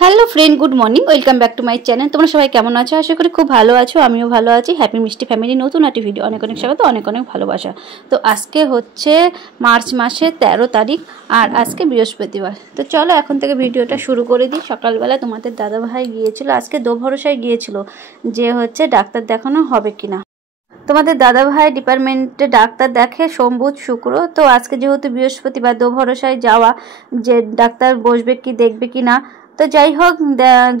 Hello friend, good morning, welcome back to my channel. তোমরা সবাই কেমন আছো? আশা করি খুব ভালো আছো, আমিও ভালো আছি। হ্যাপি মিষ্টি ফ্যামিলি নতুন একটি ভিডিও, অনেক অনেক স্বাগত, অনেক অনেক ভালোবাসা। তো আজকে হচ্ছে মার্চ মাসের 13 তারিখ আর আজকে বৃহস্পতিবার। তো চলো এখন থেকে ভিডিওটা শুরু করে দিই। সকালবেলা তোমাদের দাদাভাই গিয়েছিল, আজকে দোভরসায় গিয়েছিল যে হচ্ছে ডাক্তার দেখানো হবে কিনা। তোমাদের দাদাভাই ডিপার্টমেন্টে ডাক্তার দেখে সোম বুধ শুক্র। তো আজকে যেহেতু বৃহস্পতিবার, দোভরসায় যাওয়া যে ডাক্তার বসবে কি দেখবে কি না। তো যাই হোক,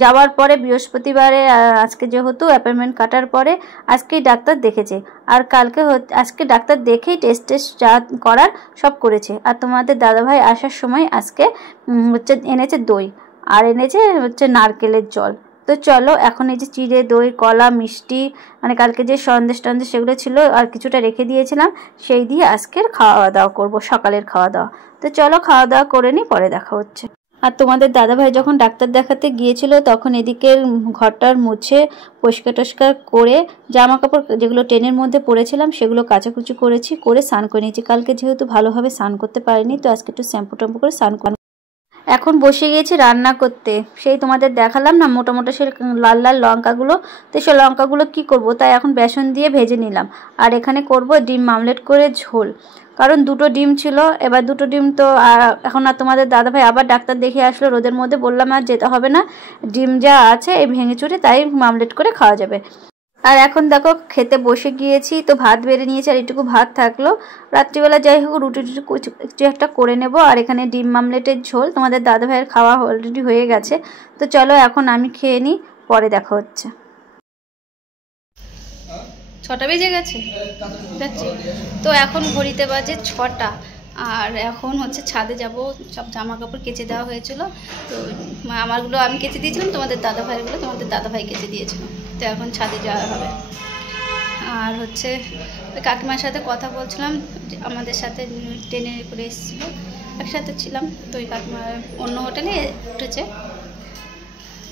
যাওয়ার পরে বৃহস্পতিবারে আজকে যেহেতু অ্যাপয়েন্টমেন্ট কাটার পরে আজকেই ডাক্তার দেখেছে। আর কালকে আজকে ডাক্তার দেখেই টেস্ট যা করার সব করেছে। আর তোমাদের দাদাভাই আসার সময় আজকে হচ্ছে এনেছে দই আর এনেছে হচ্ছে নারকেলের জল। তো চলো এখন এই যে চিড়ে, দই, কলা, মিষ্টি, মানে কালকে যে সন্দেশ টন্দেশ সেগুলো ছিল আর কিছুটা রেখে দিয়েছিলাম, সেই দিয়ে আজকের খাওয়া দাওয়া করবো, সকালের খাওয়া দাওয়া। তো চলো খাওয়া দাওয়া করে নিই, পরে দেখা হচ্ছে। আর তোমাদের দাদাভাই যখন ডাক্তার দেখাতে গিয়েছিল তখন এদিকের ঘরটার মুছে পরিষ্কার টস্কার করে জামা কাপড় যেগুলো ট্রেনের মধ্যে পরেছিলাম সেগুলো কাচাকুচি করেছি, করে স্নান করে নিয়েছি। কালকে যেহেতু ভালোভাবে স্নান করতে পারিনি, তো আজকে একটু শ্যাম্পু ট্যাম্পু করে স্নান করে এখন বসে গিয়েছি রান্না করতে। সেই তোমাদের দেখালাম না মোটা মোটা সে লাল লাল লঙ্কাগুলো, তো সেই লঙ্কাগুলো কি করব, তাই এখন বেসন দিয়ে ভেজে নিলাম। আর এখানে করব ডিম মামলেট করে ঝোল, কারণ দুটো ডিম ছিল। এবার দুটো ডিম তো এখন আর তোমাদের দাদাভাই আবার ডাক্তার দেখে আসলো রোদের মধ্যে, বললাম আর যেতে হবে না, ডিম যা আছে এই ভেঙে চুরে তাই মামলেট করে খাওয়া যাবে। আর এখন দেখো খেতে বসে গিয়েছি, তো ভাত বেড়ে নিয়েছি আর এটুকু ভাত থাকলো। রাত্রিবেলা যাই হোক রুটি টুটি কিছু একটা করে নেব। আর এখানে ডিম মামলেটের ঝোল, তোমাদের দাদাভাইয়ের খাওয়া অলরেডি হয়ে গেছে। তো চলো এখন আমি খেয়ে নিই, পরে দেখা হচ্ছে। 6টা বেজে গেছে যাচ্ছি তো, এখন ঘড়িতে বাজে 6টা। আর এখন হচ্ছে ছাদে যাব, সব জামা কাপড় কেচে দেওয়া হয়েছিল। তো আমারগুলো আমি কেচে দিয়েছিলাম, তোমাদের দাদাভাইগুলো তোমাদের দাদাভাই কেচে দিয়েছিল। তো এখন ছাদে যাওয়া হবে। আর হচ্ছে কাকিমার সাথে কথা বলছিলাম, আমাদের সাথে ট্রেনে করে এসেছিলো, একসাথে ছিলাম। তো ওই কাকিমা অন্য হোটেলে উঠেছে।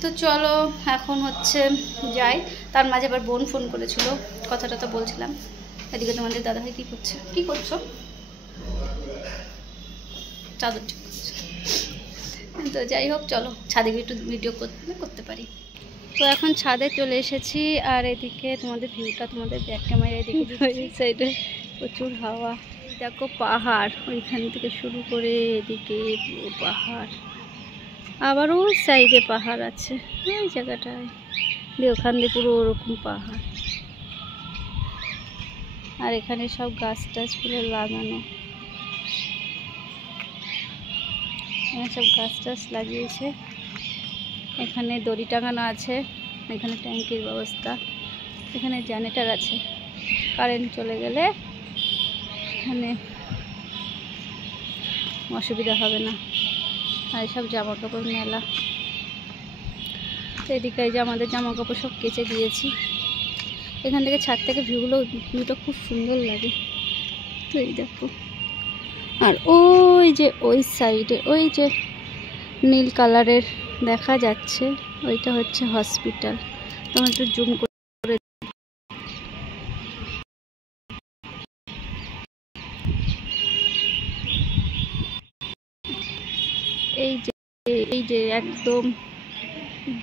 তো চলো এখন হচ্ছে যাই। তার মাঝে আবার বোন ফোন করেছিল, কথাটা তো বলছিলাম। এদিকে তোমাদের দাদাভাই কী করছে, কী করছো? চাদর ঠিক করছে। তো যাই হোক চলো ছাদে গিয়ে একটু ভিডিও করতে পারি। তো এখন ছাদে চলে এসেছি। আর এদিকে তোমাদের ভিউটা তোমাদের ব্যাক ক্যামেরায় এদিকে সাইডে প্রচুর হাওয়া। দেখো পাহাড়, ওইখান থেকে শুরু করে এদিকে পুরো পাহাড়, আবারও সাইডে পাহাড় আছে ওই জায়গাটায়, দিয়ে ওখান দিয়ে পুরো ওরকম পাহাড়। আর এখানে সব গাছ টাছগুলো লাগানো, এখানে সব গাছ টাছ লাগিয়েছে। এখানে দড়ি টাঙানো আছে, এখানে ট্যাঙ্কির ব্যবস্থা, এখানে জেনারেটর আছে, কারেন্ট চলে গেলে এখানে অসুবিধা হবে না। আর সব জামা কাপড় মেলা। তো এদিকে যে আমাদের জামা কাপড় সব কেচে দিয়েছি। এখান থেকে ছাদ থেকে ভিউটা খুব সুন্দর লাগে। তো এই দেখো, আর ওই যে ওই সাইডে ওই যে নীল কালারের দেখা যাচ্ছে, ওইটা হচ্ছে হসপিটাল। তোমার একটু জুম করে, এই যে একদম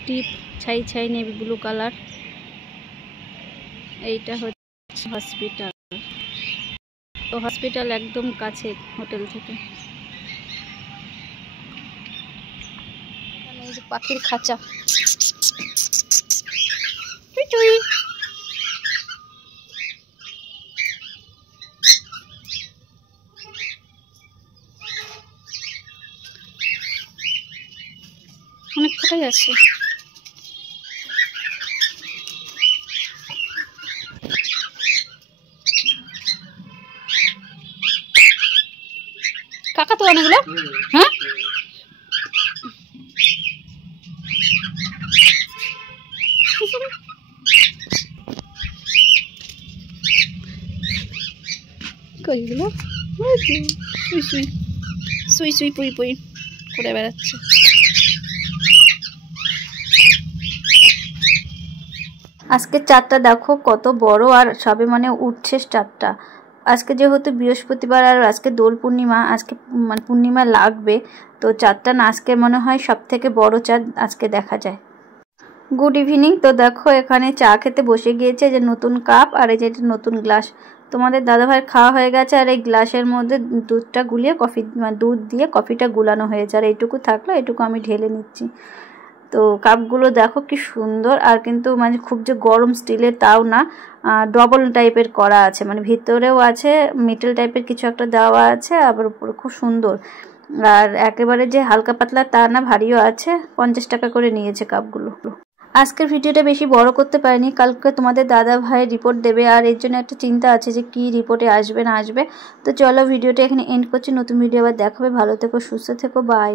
ডিপ ছাই ছাই নেভি ব্লু কালার, এইটা হচ্ছে হসপিটাল। তো হসপিটাল একদম কাছে হোটেল থেকে। এই যে পাখির খাঁচা, অনেক কোথায় আছে। কাকা তো অনেকগুলো, হ্যাঁ কইগুলো সুই সুই পুই পুই করে বেড়াচ্ছে। আজকে চাঁদটা দেখো কত বড়, আর সবে মানে উঠছে চাঁদটা। আজকে যেহেতু বৃহস্পতিবার আর আজকে দোল পূর্ণিমা, আজকে মানে পূর্ণিমা লাগবে, তো চাঁদটা না আজকে মনে হয় সব থেকে বড় চাঁদ আজকে দেখা যায়। Good evening. তো দেখো এখানে চা খেতে বসে গিয়েছে, যে নতুন কাপ আর এই যে নতুন গ্লাস। তোমাদের দাদাভাইয়ের খাওয়া হয়ে গেছে, আর এই গ্লাসের মধ্যে দুধটা গুলিয়ে দুধ দিয়ে কফিটা গুলানো হয়েছে, আর এইটুকু থাকলো, এইটুকু আমি ঢেলে নিচ্ছি। তো কাপগুলো দেখো কি সুন্দর, আর কিন্তু মানে খুব যে গরম স্টিলের তাও না, ডবল টাইপের করা আছে, মানে ভিতরেও আছে মেটাল টাইপের কিছু একটা দেওয়া আছে, আবার উপরে খুব সুন্দর। আর একেবারে যে হালকা পাতলা তা না, ভারীও আছে। 50 টাকা করে নিয়েছে কাপগুলো। আজকের ভিডিওটা বেশি বড় করতে পারিনি, কালকে তোমাদের দাদা ভাই রিপোর্ট দেবে, আর এর জন্য একটা চিন্তা আছে যে কি রিপোর্টে আসবে না আসবে। তো চলো ভিডিওটা এখানে এন্ড করছি, নতুন ভিডিও আবার দেখাবে। ভালো থেকো, সুস্থ থেকো, বাই।